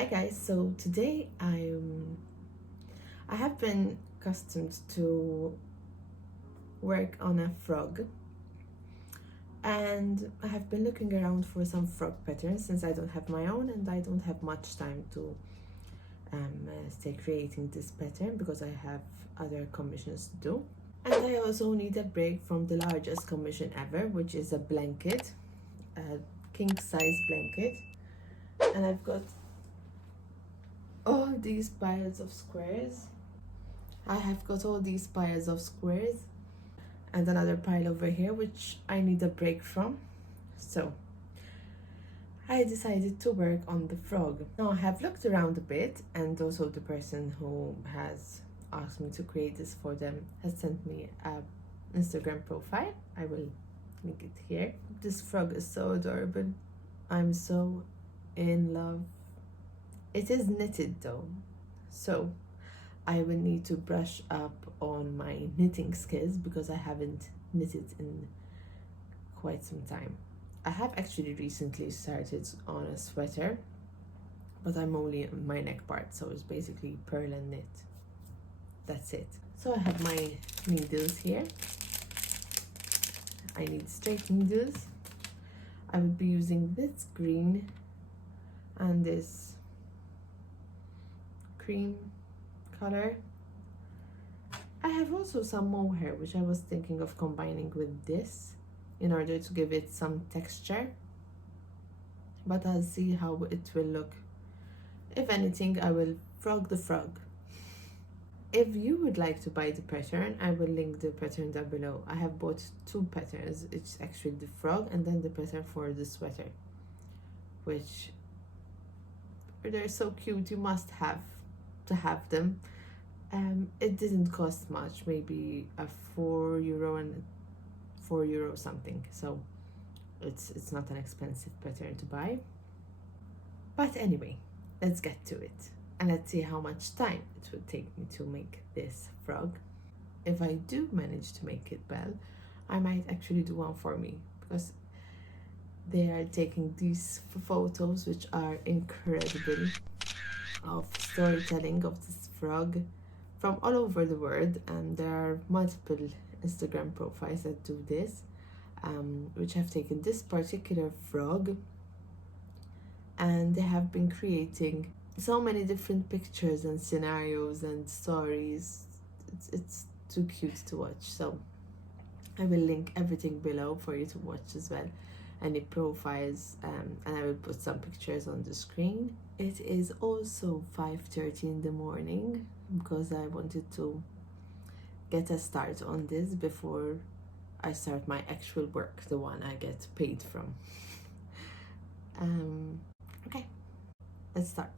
Hi guys, so today I have been accustomed to work on a frog, and I have been looking around for some frog patterns since I don't have my own and I don't have much time to stay creating this pattern because I have other commissions to do. And I also need a break from the largest commission ever, which is a blanket, a king size blanket, and I've got all these piles of squares. I have got all these piles of squares and another pile over here which I need a break from. So I decided to work on the frog. Now I have looked around a bit, and also the person who has asked me to create this for them has sent me an Instagram profile. I will link it here. This frog is so adorable. I'm so in love. It is knitted though, so I will need to brush up on my knitting skills because I haven't knitted in quite some time. I have actually recently started on a sweater, but I'm only on my neck part, so it's basically purl and knit. That's it. So I have my needles here. I need straight needles. I will be using this green and this cream color. I have also some mohair which I was thinking of combining with this in order to give it some texture, but I'll see how it will look. If anything, I will frog the frog. If you would like to buy the pattern, I will link the pattern down below. I have bought two patterns. It's actually the frog and then the pattern for the sweater, which they're so cute. You must have to have them. It didn't cost much, maybe a €4 and €4 something, so it's not an expensive pattern to buy. But anyway, let's get to it and let's see how much time it would take me to make this frog. If I do manage to make it well, I might actually do one for me because they are taking these photos which are incredible of storytelling of this frog from all over the world, and there are multiple Instagram profiles that do this, which have taken this particular frog and they have been creating so many different pictures and scenarios and stories. It's too cute to watch, so I will link everything below for you to watch as well, any profiles, and I will put some pictures on the screen. It is also 5:30 in the morning because I wanted to get a start on this before I start my actual work, the one I get paid from. Okay, let's start.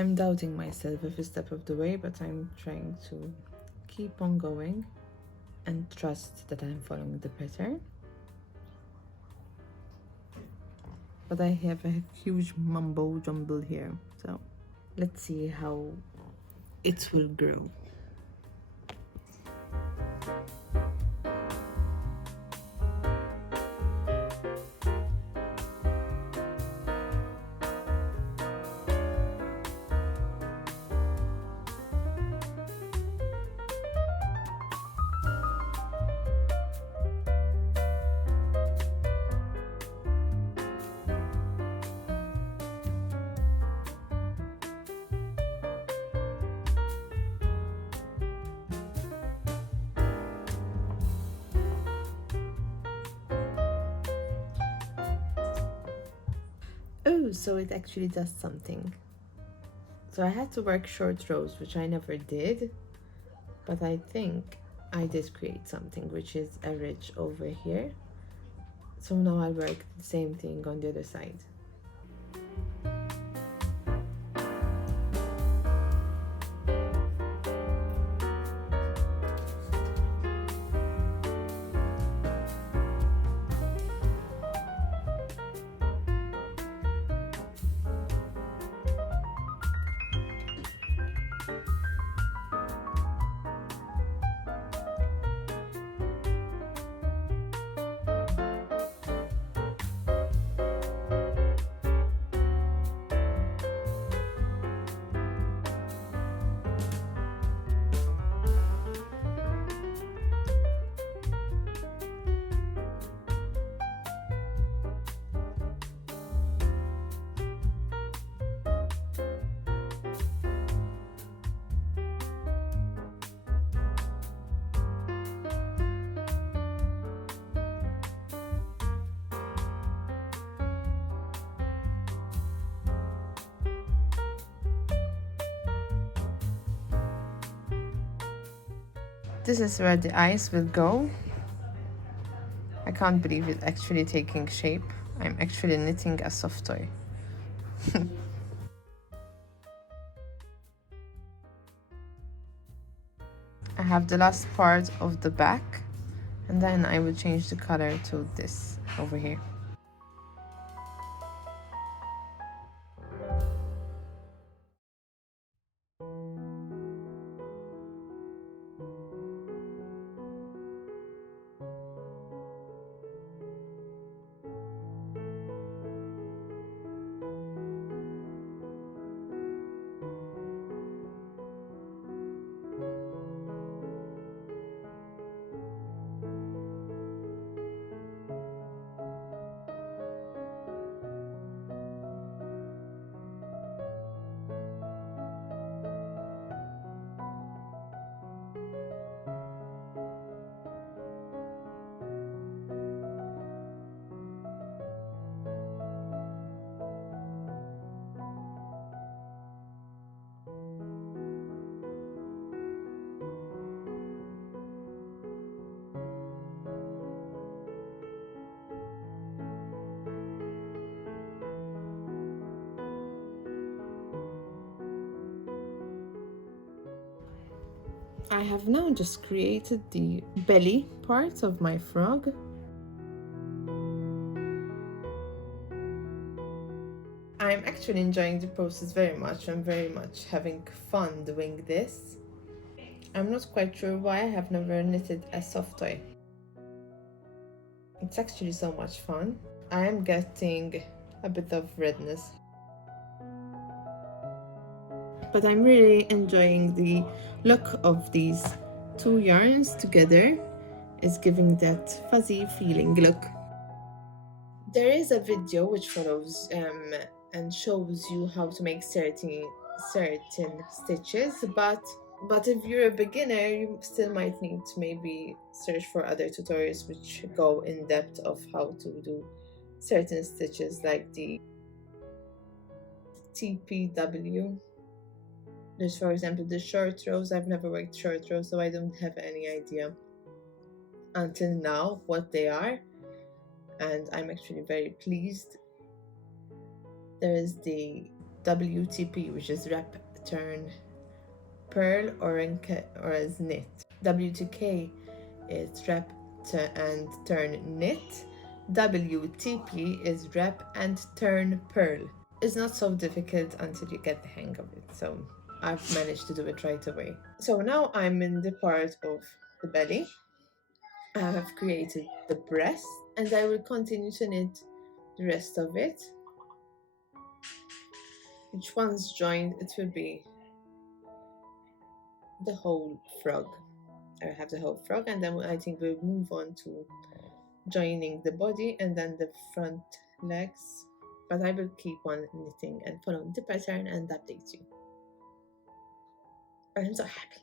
I'm doubting myself every step of the way, but I'm trying to keep on going and trust that I'm following the pattern. But I have a huge mumbo jumble here, so let's see how it will grow. Oh, so it actually does something. So I had to work short rows, which I never did, but I think I did create something, which is a ridge over here. So now I'll work the same thing on the other side. This is where the eyes will go. I can't believe it actually taking shape. I'm actually knitting a soft toy. I have the last part of the back, and then I will change the color to this over here. I have now just created the belly part of my frog. I'm actually enjoying the process very much. I'm very much having fun doing this. I'm not quite sure why I have never knitted a soft toy. It's actually so much fun. I am getting a bit of redness, but I'm really enjoying the look of these two yarns together. It's giving that fuzzy feeling look. There is a video which follows and shows you how to make certain stitches, but if you're a beginner, you still might need to maybe search for other tutorials which go in depth of how to do certain stitches, like the TPW. There's, for example, the short rows. I've never worked short rows, so I don't have any idea until now what they are, and I'm actually very pleased. There is the WTP, which is wrap, turn, purl, or as knit. WTK is wrap and turn knit. WTP is wrap and turn purl. It's not so difficult until you get the hang of it, so I've managed to do it right away. So now I'm in the part of the belly. I have created the breast, and I will continue to knit the rest of it. Each one's joined, it will be the whole frog. I have the whole frog, and then I think we'll move on to joining the body and then the front legs. But I will keep on knitting and following the pattern and update you. I'm so happy.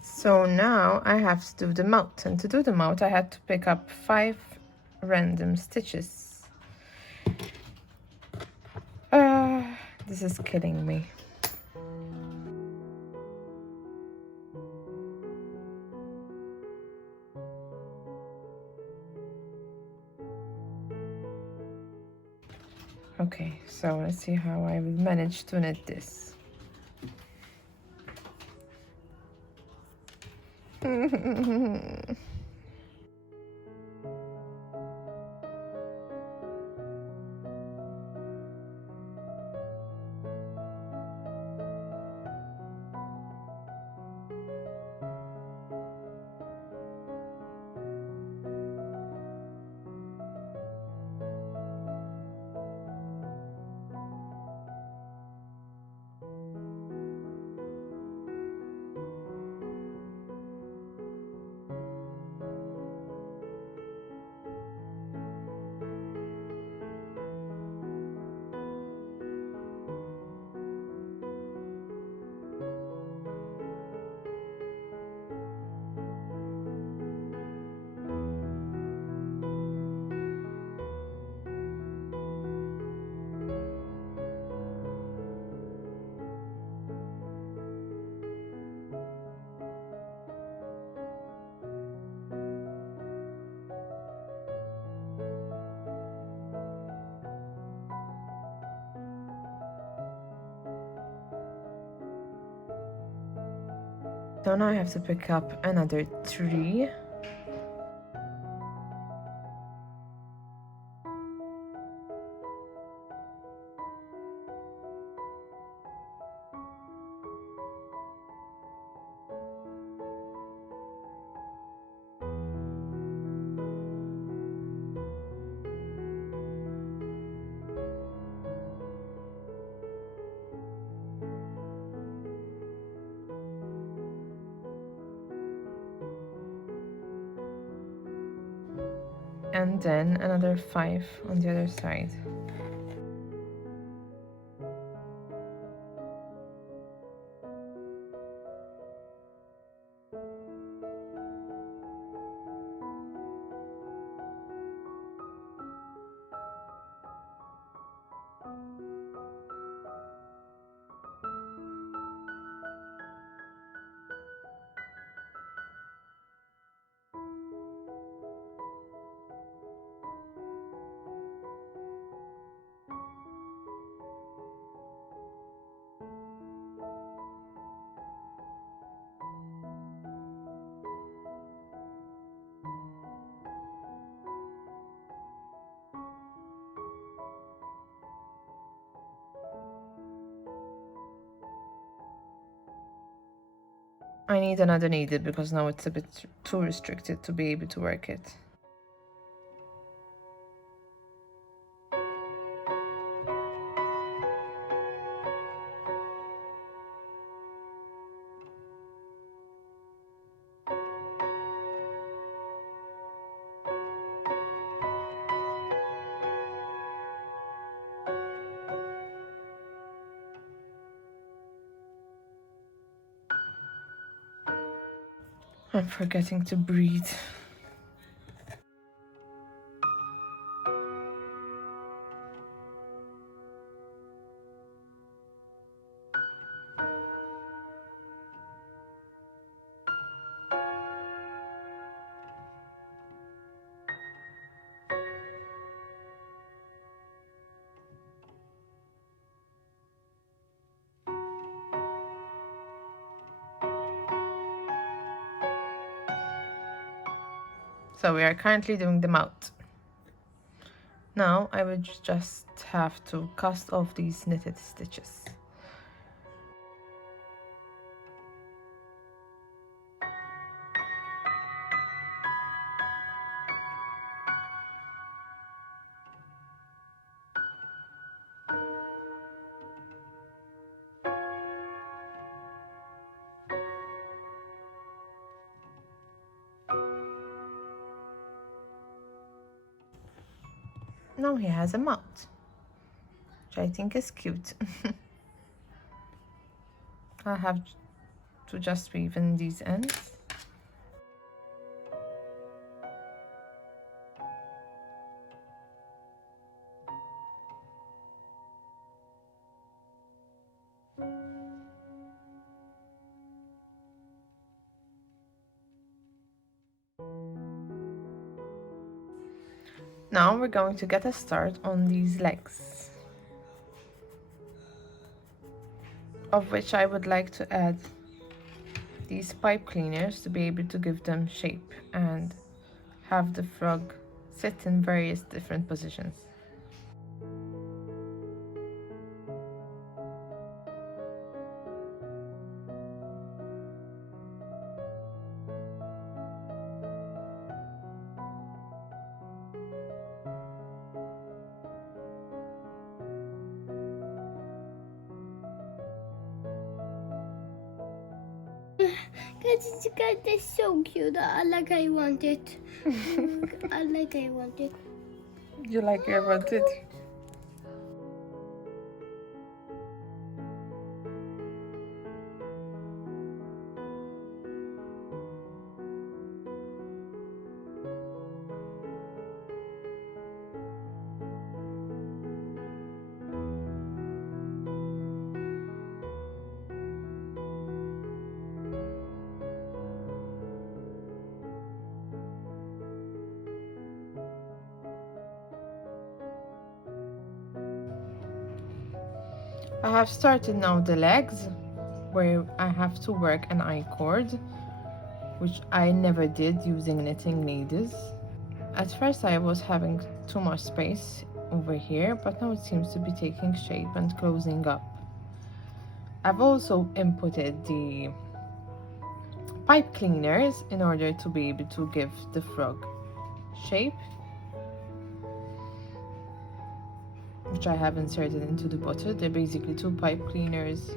So now I have to do the mouth, and to do the mouth I had to pick up 5 random stitches. This is killing me. Okay, so let's see how I will manage to knit this. So now I have to pick up another 3. and then another 5 on the other side. I need another needle because now it's a bit too restricted to be able to work it. I'm forgetting to breathe. So we are currently doing the mouth. Now I would just have to cast off these knitted stitches. Now he has a mouth, which I think is cute. I have to just weave in these ends. Now we're going to get a start on these legs, of which I would like to add these pipe cleaners to be able to give them shape and have the frog sit in various different positions. Guys, it's so cute. I like I want it. I like I want it. You like your wanted? I have started now the legs, where I have to work an I-cord, which I never did using knitting needles. At first I was having too much space over here, but now it seems to be taking shape and closing up. I've also inputted the pipe cleaners in order to be able to give the frog shape, which I have inserted into the bottom. They're basically two pipe cleaners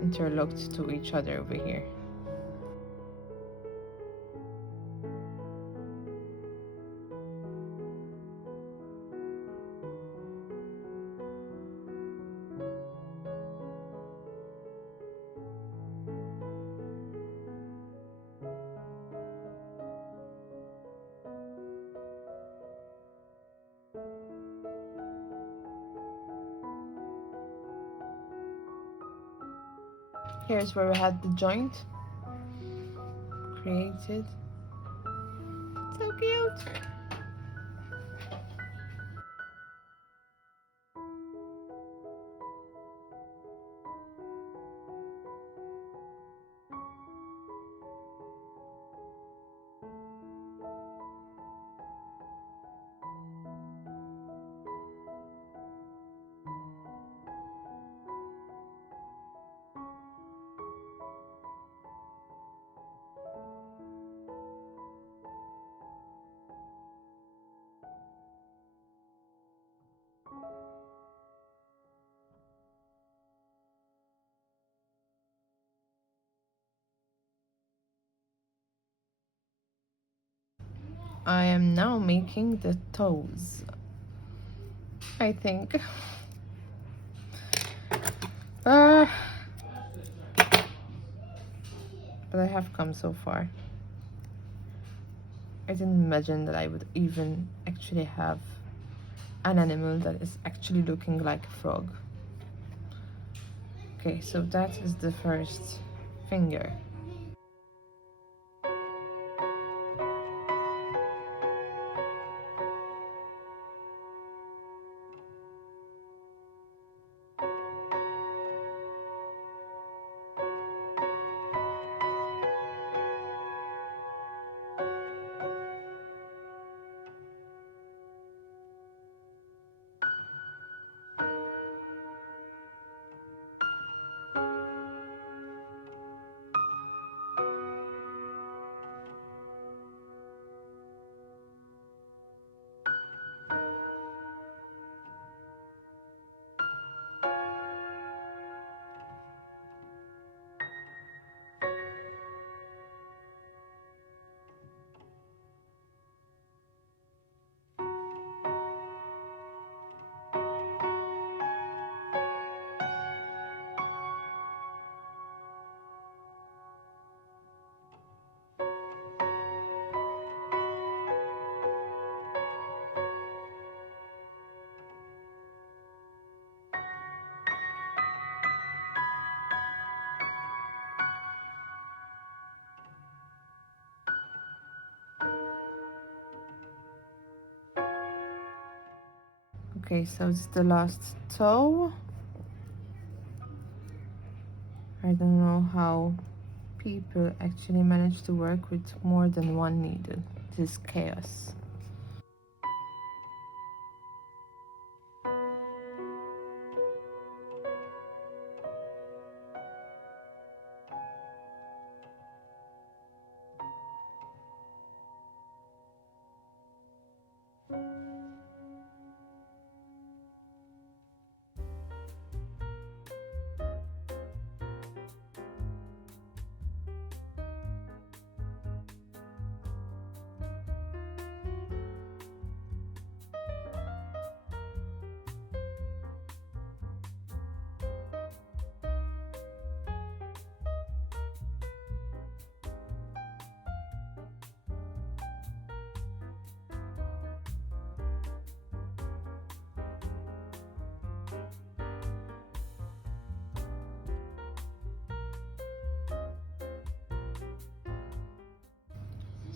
interlocked to each other over here. Here's where we had the joint created. So cute. I am now making the toes, I think. But I have come so far. I didn't imagine that I would even actually have an animal that is actually looking like a frog. Okay, so that is the first finger. Okay, so it's the last toe. I don't know how people actually manage to work with more than one needle. This is chaos.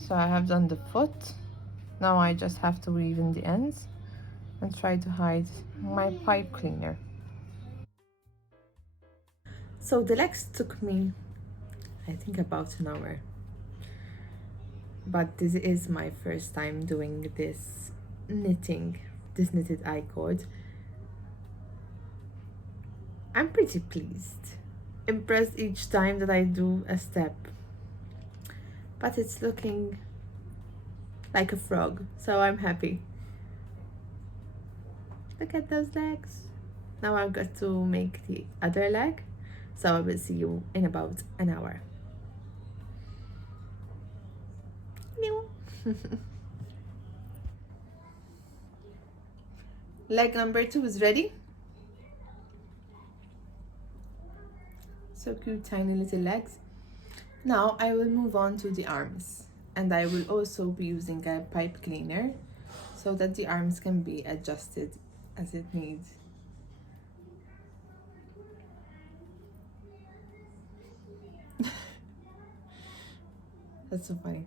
So I have done the foot. Now I just have to weave in the ends and try to hide my pipe cleaner. So the legs took me, I think, about an hour. But this is my first time doing this knitted I-cord. I'm pretty pleased. Impressed each time that I do a step. But it's looking like a frog, so I'm happy. Look at those legs. Now I've got to make the other leg, so I will see you in about an hour. Leg number 2 is ready. So cute, tiny little legs. Now I will move on to the arms, and I will also be using a pipe cleaner so that the arms can be adjusted as it needs. That's so funny.